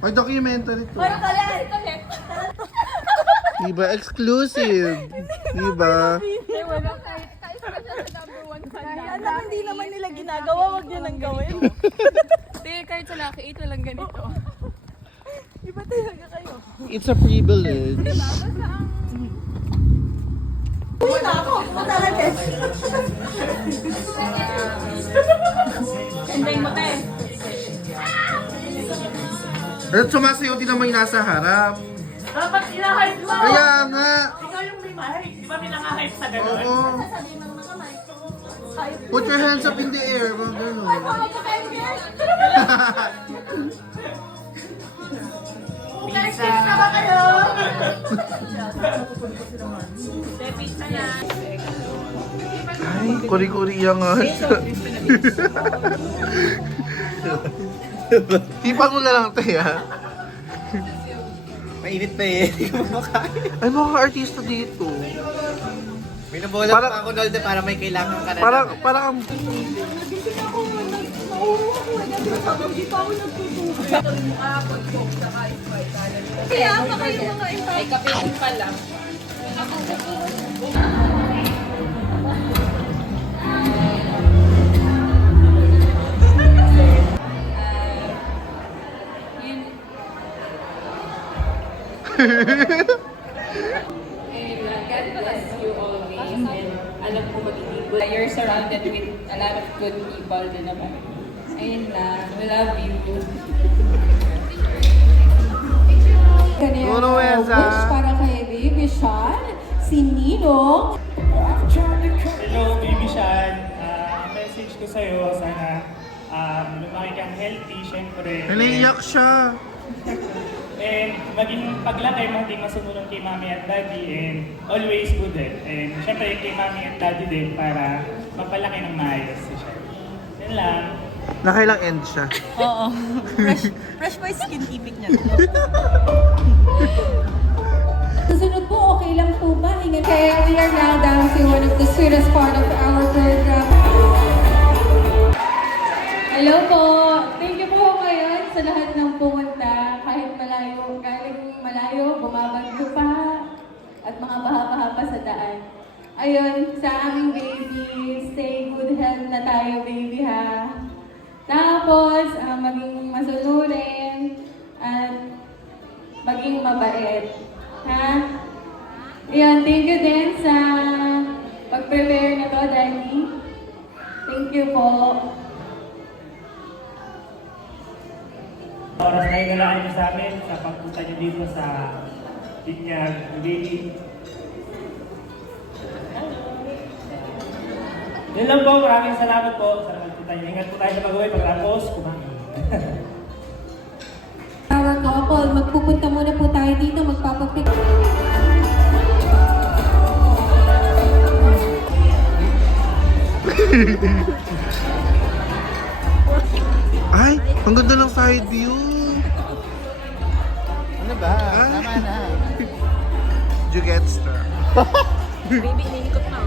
Ay, documentary to. Parang kalit. Diba? Exclusive. Diba? Ay, wala. Kahit pa siya sa number 1 fan namin. Hindi naman nila ginagawa. Huwag nyo nang gawin. Hindi, kahit sa Lucky 8, walang ganito. Iba talaga kayo. It's a privilege. Diba? Basta ang... Uy, na ako. Matalaga. Enday mo, te. At sumasayaw din naman yung nasa harap. Dapat ina-hype mo! Kaya nga. Ikaw yung may ma-hype. Di ba pinaka-hype sa gano'n? Oo. Put your hands up in the air. Mga ganun. Pizza! na ba kayo? Pizza na. Ay, kuri-kuriya nga siya. Tipang mo na lang tayo, ha? Mainit na eh, hindi ko makain. Ay, mga artista dito. Binabola Parang- pa ako, Nolde, para may kailangan ka na. Parang ang... Kaya pa kayo mga iba. Ay, kape din pala. God bless you always and alam ko magiging good. You're surrounded with a lot of good people din naman. Ayun lang, we love you. Puro Wesa. Wish para kay Baby Sean, si Nino. Hello, Baby Sean. Ang message ko sa'yo, sana lumaki kang healthy, syempre. Naiiyak siya. And maging paglaki mo, hindi masunod kay Mami at Daddy and always good health. And syempre kay Mami at Daddy din para mapalaki ng maayos si Sean. Yan lang. Nakailang end siya. Oo. Fresh pa yung skin tipik niya. Susunod po, okay lang po ba? Kaya we are now down to one of the sweetest part of our program. Hello po! Thank you po ngayon sa lahat ng pumunta. Kahit malayo, galing malayo, bumabagyo pa. At mga baha-baha pa sa daan. Ayun, sa aming baby, stay good health na tayo baby ha. Tapos, maging masunurin at maging mabait. Ha? Ayun, thank you din sa pag-prepare na to, Daddy. Thank you po. Oras na inalaan niyo sa amin sa pagpunta niyo dito sa Binyag, Baby. Yun lang po, maraming salamat po sa pagpunta niyo. Ingat po tayo sa pag-uwi pagkatapos kumain. Our couple, magpupunta muna po tayo dito, magpapapik. Ay, ang ganda ng side view. Ano ba? Tama na. Jugetstra. Baby, ininikot na.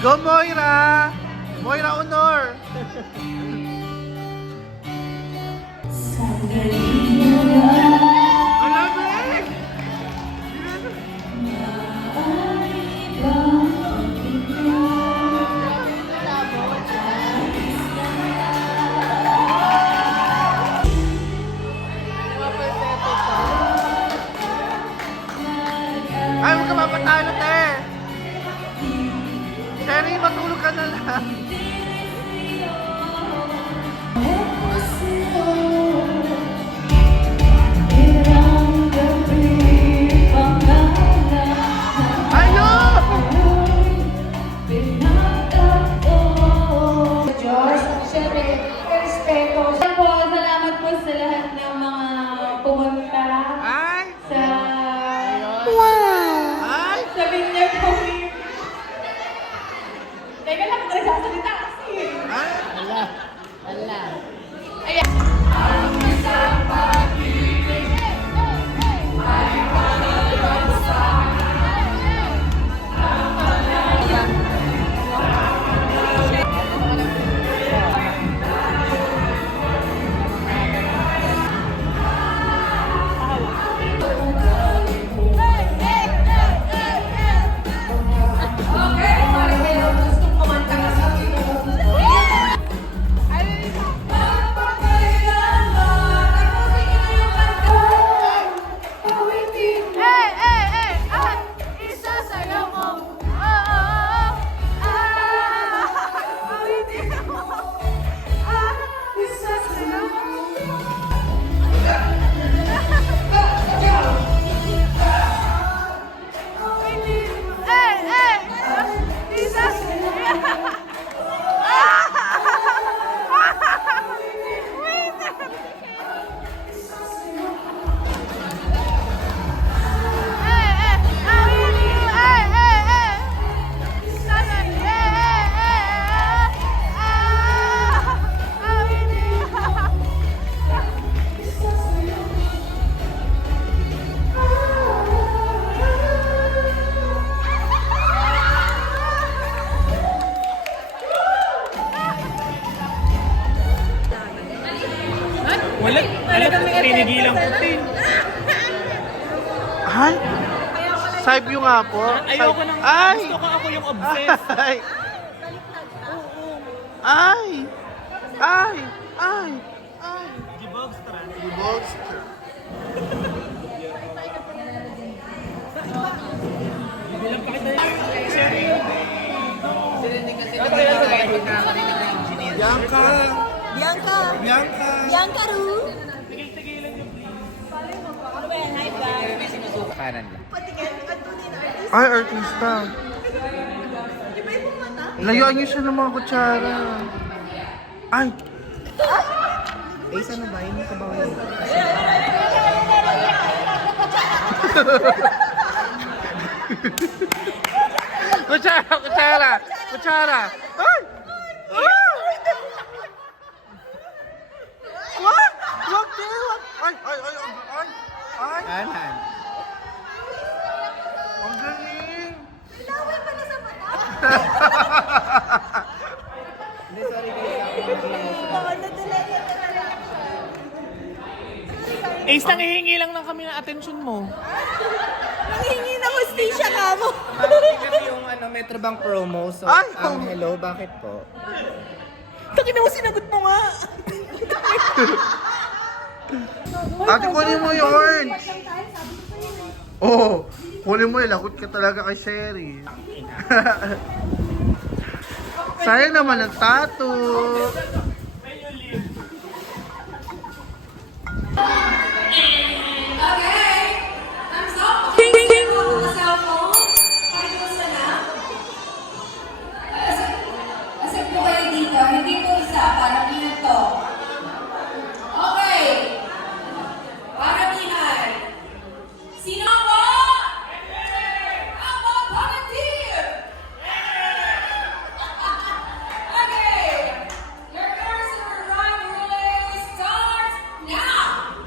Go Moira! Moira Honor! Ang lamig! Ay, huwag ka mapatalo, te! Sherry, matulog ka na lang. Ayun! Diyos, syempre, respeto. Po, salamat po sa lahat ng mga pumunta Ay! sa... Ay! Sa Binyag Community. Teka lang, kung nagsasalita kasi. Ay! Wala, pinigilan ko din. Ay! Side view nga po. Ayoko nang, Ay! gusto ko ako yung obsessed. Ay! Ay! Ay! Ay! Ay! Gibogster. Gibogster. Bianca! Bianca! Bianca! Bianca Ru! Kanan lang. Ay, artista. Layuan niyo siya ng mga kutsara. Ay! Eh, saan na ba? Yun ka ba? Kutsara! Kutsara! Kutsara! Ay! Ay! What? Wag din! Wag! Ay! Ay! Ay! Ay! Ay! Kanan. Ang galing! Hindi, sorry guys. Ace, nangihingi lang ng kami ng atensyon mo. Nanghingi na hostisya ka mo! Bakit yung Metrobank promo? So, Ay! hello, bakit po? Takin mo, sinagot mo nga! Ate, kunin mo yung orange! Oo! Oh, kunin mo yung lakot ka talaga kay Sherry. Sayang naman ang tattoo! Asig po kayo dito, hindi po isa, paramihan to. Okay. Paramihan. Sino po? Ako, volunteer! Okay. Your cursive run relay starts now!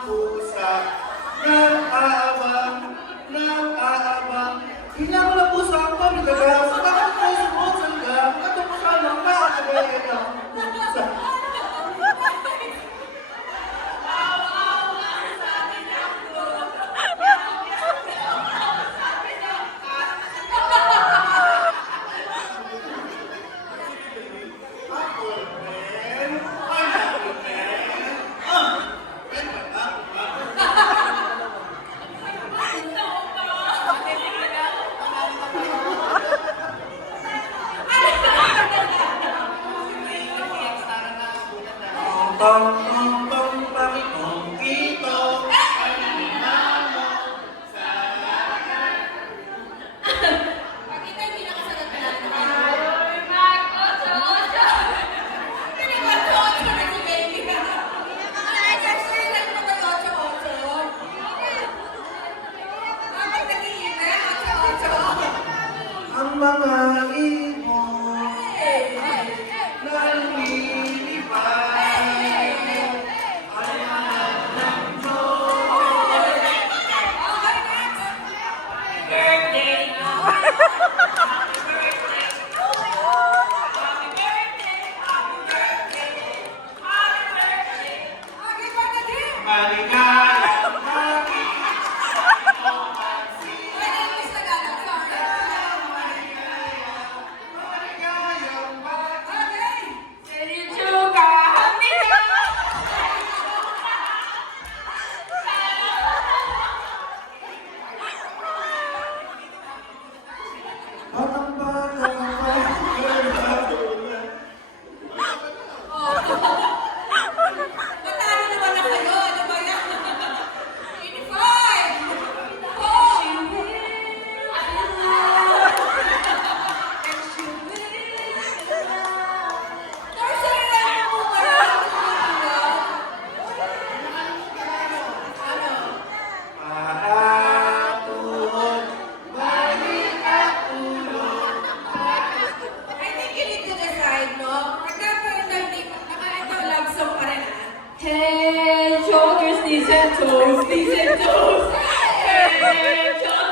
pusa nag-aabang Hinang na pusa ang pamigagas sa takang puso mo sanggang katupusan ng nakakabaya ng pusa. Tong tong tong pakitong pito. Ang mga ibon nalilipay. Maligayang Head, shoulders, knees and toes, knees and toes. Head, shoulders.